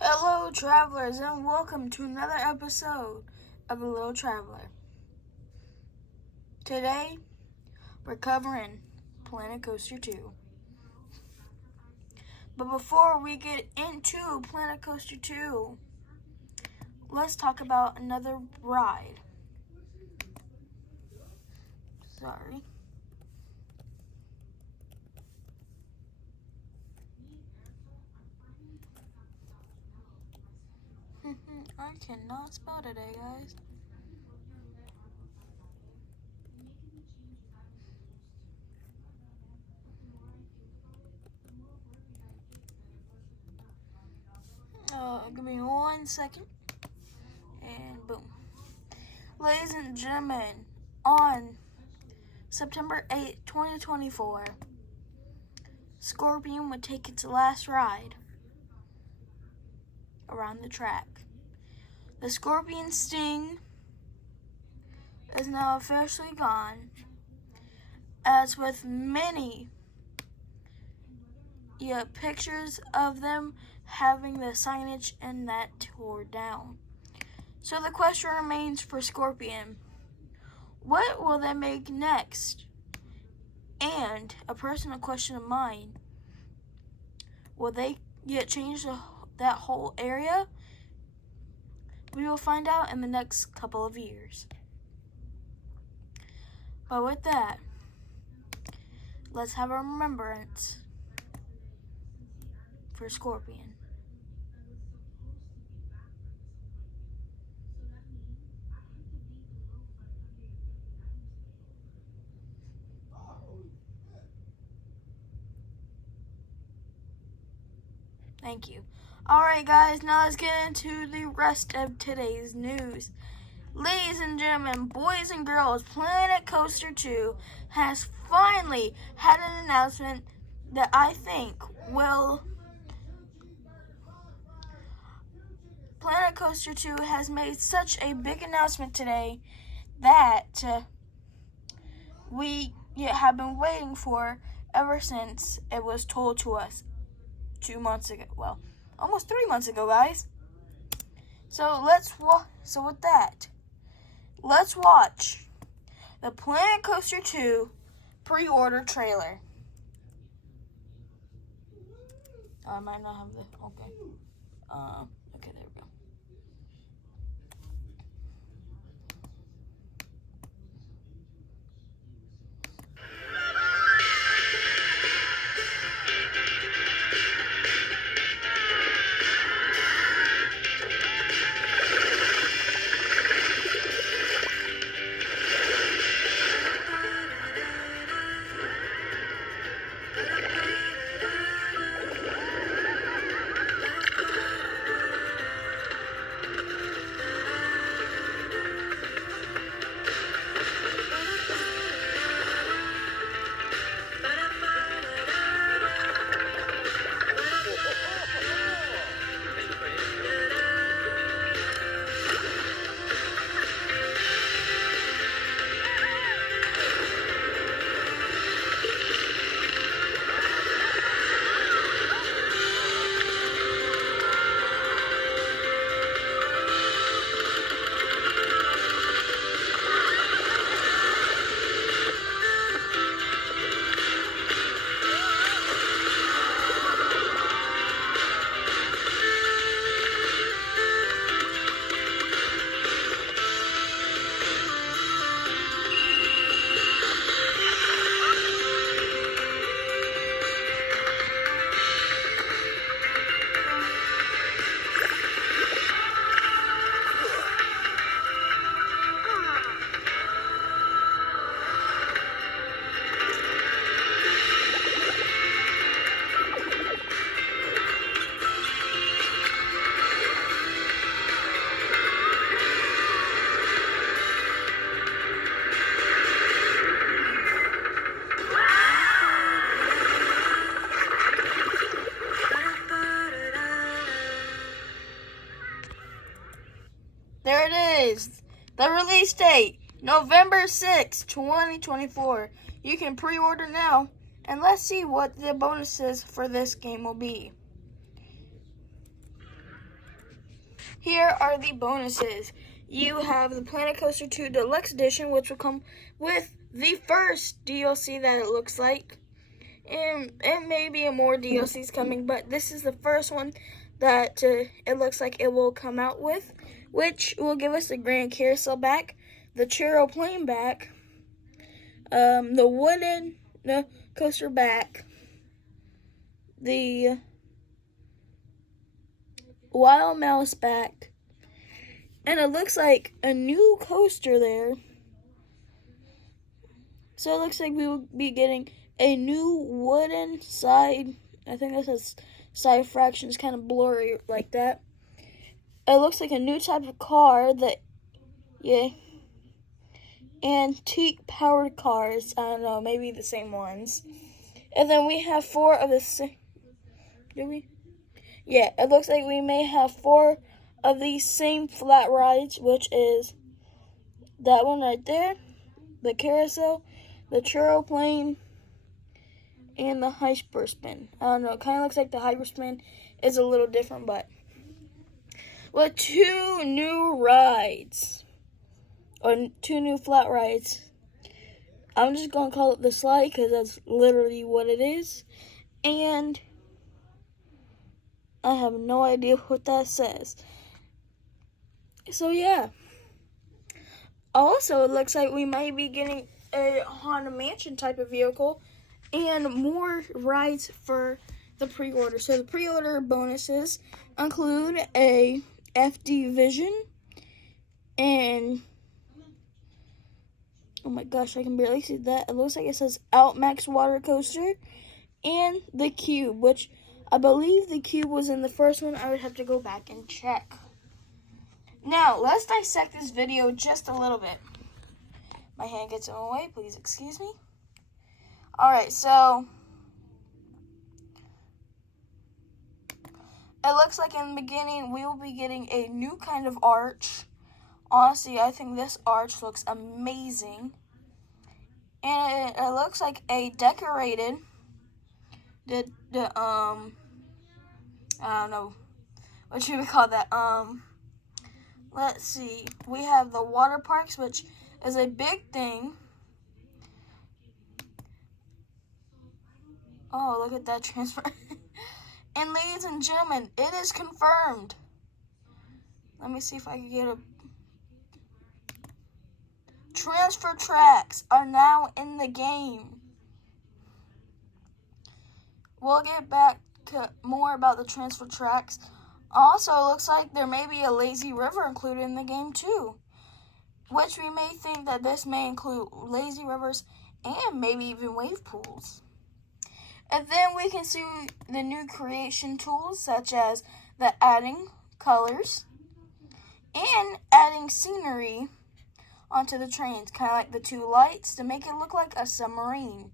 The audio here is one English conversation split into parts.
Hello, travelers, and welcome to another episode of The Little Traveler. Today, we're covering Planet Coaster 2. But before we get into Planet Coaster 2, let's talk about another ride. Sorry. I cannot spell today, guys. Give me 1 second. And boom. Ladies and gentlemen, on September 8th, 2024, Scorpion would take its last ride around the track. The Scorpion Sting is now officially gone, as with many pictures of them having the signage and that tore down. So the question remains for Scorpion: what will they make next? And a personal question of mine: will they change that whole area? We will find out in the next couple of years. But with that, let's have a remembrance for Scorpion. Thank you. Alright guys, now let's get into the rest of today's news. Ladies and gentlemen, boys and girls, Planet Coaster 2 has finally had an announcement that I think will... Planet Coaster 2 has made such a big announcement today that we have been waiting for ever since it was told to us 2 months ago. Well, almost 3 months ago, guys. So with that, let's watch the Planet Coaster 2 pre-order trailer. I might not have the okay, there we go. There it is. The release date, November 6th, 2024. You can pre-order now, and let's see what the bonuses for this game will be. here are the bonuses. You have the Planet Coaster 2 Deluxe Edition, which will come with the first DLC that it looks like. And it may be more DLCs coming, but this is the first one that it looks like it will come out with, which will give us the Grand Carousel back, the Churro Plane back, the wooden coaster back, the Wild Mouse back, and it looks like a new coaster there. So it looks like we will be getting a new wooden side. I think this is side fractions, kind of blurry like that. It looks like a new type of car that, yeah, antique powered cars. I don't know, maybe the same ones. And then we have 4 of the same. Do we? Yeah, it looks like we may have 4 of these same flat rides, which is that one right there, the carousel, the Churro Plane, and the Hyper Spin. I don't know, it kind of looks like the Hyper Spin is a little different, but with 2 new rides, or 2 new flat rides. I'm just going to call it the slide because that's literally what it is. And I have no idea what that says. So yeah. Also, it looks like we might be getting a Haunted Mansion type of vehicle and more rides for the pre-order. So the pre-order bonuses include a FD Vision and, oh my gosh, I can barely see that. It looks like it says Outmax Water Coaster and the Cube, which I believe the Cube was in the first one. I would have to go back and check. Now, let's dissect this video just a little bit. My hand gets in the way, please excuse me. Alright, so it looks like in the beginning we will be getting a new kind of arch. Honestly, I think this arch looks amazing. And it looks like a decorated, I don't know, what should we call that? Let's see. We have the water parks, which is a big thing. Oh, look at that transfer. And ladies and gentlemen, it is confirmed. Let me see if I can get a... Transfer tracks are now in the game. We'll get back to more about the transfer tracks. Also, it looks like there may be a lazy river included in the game too, which we may think that this may include lazy rivers and maybe even wave pools. And then we can see the new creation tools, such as the adding colors and adding scenery onto the trains, kind of like the 2 lights to make it look like a submarine.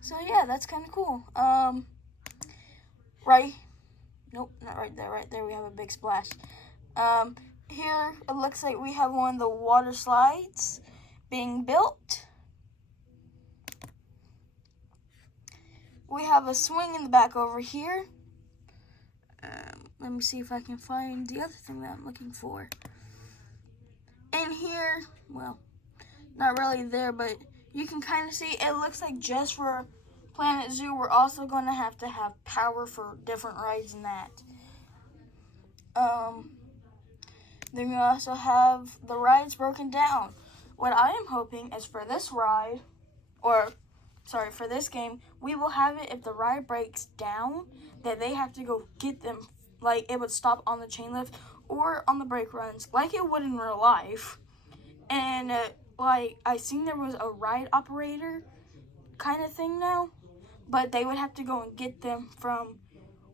So yeah, that's kind of cool. Nope, not right there. Right there we have a big splash. Here it looks like we have one of the water slides being built. We have a swing in the back over here. Let me see if I can find the other thing that I'm looking for. And here, well, not really there, but you can kind of see it looks like just for Planet Zoo, we're also going to have power for different rides and that. Then we also have the rides broken down. What I am hoping is for this ride, for this game, we will have it if the ride breaks down, that they have to go get them, like it would stop on the chain lift or on the brake runs, like it would in real life. And like I seen there was a ride operator kind of thing now, but they would have to go and get them from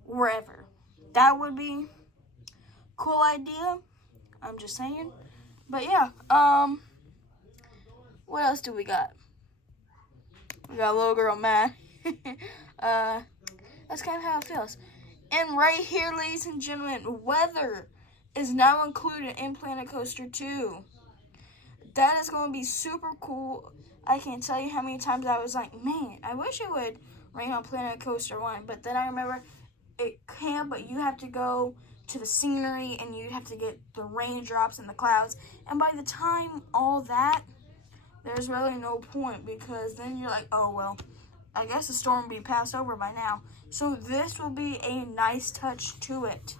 wherever. That would be a cool idea. I'm just saying. But yeah, what else do we got? We got a little girl mad. That's kind of how it feels. And right here, ladies and gentlemen, weather is now included in Planet Coaster 2. That is going to be super cool. I can't tell you how many times I was like, man, I wish it would rain on Planet Coaster 1. But then I remember it can, but you have to go to the scenery, and you'd have to get the raindrops and the clouds. And by the time all that, there's really no point, because then you're like, oh, well, I guess the storm will be passed over by now. So this will be a nice touch to it.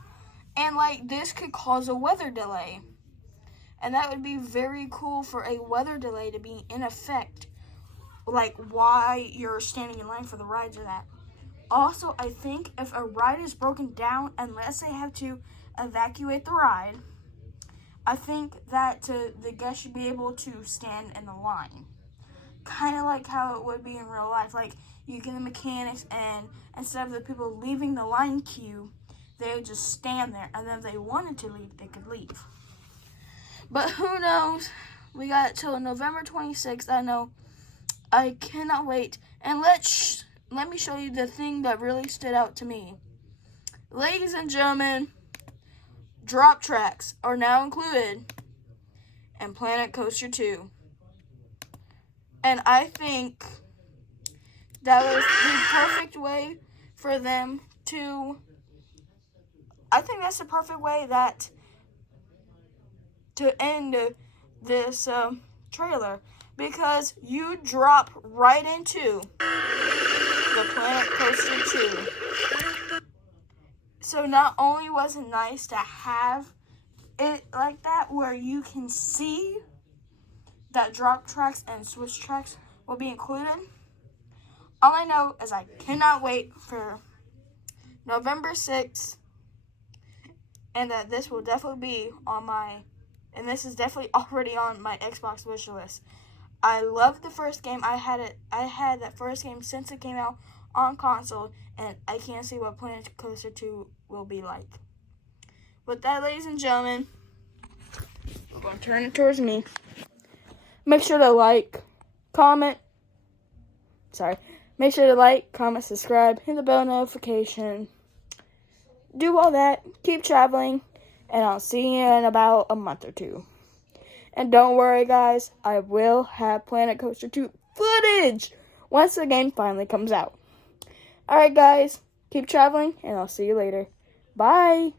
And like, this could cause a weather delay. And that would be very cool for a weather delay to be in effect. Like, why you're standing in line for the rides or that. Also, I think if a ride is broken down, unless they have to evacuate the ride, I think that the guests should be able to stand in the line. Kind of like how it would be in real life. Like, you get the mechanics, and instead of the people leaving the line queue, they would just stand there. And then if they wanted to leave, they could leave. But who knows? We got till November 26th. I know. I cannot wait. And let me show you the thing that really stood out to me. Ladies and gentlemen, drop tracks are now included in Planet Coaster 2. And I think that was the perfect way for them to... I think that's the perfect way that to end this trailer. Because you drop right into the Planet Coaster 2. So not only was it nice to have it like that, where you can see that drop tracks and switch tracks will be included. All I know is I cannot wait for November 6th, and that this will definitely be on and this is definitely already on my Xbox wish list. I loved the first game. I had that first game since it came out on console, and I can't see what Planet Coaster 2 will be like. With that, ladies and gentlemen, we're going to turn it towards me. Make sure to like, comment, subscribe, hit the bell notification. Do all that. Keep traveling, and I'll see you in about a month or two. And don't worry, guys, I will have Planet Coaster 2 footage once the game finally comes out. Alright, guys, keep traveling, and I'll see you later. Bye!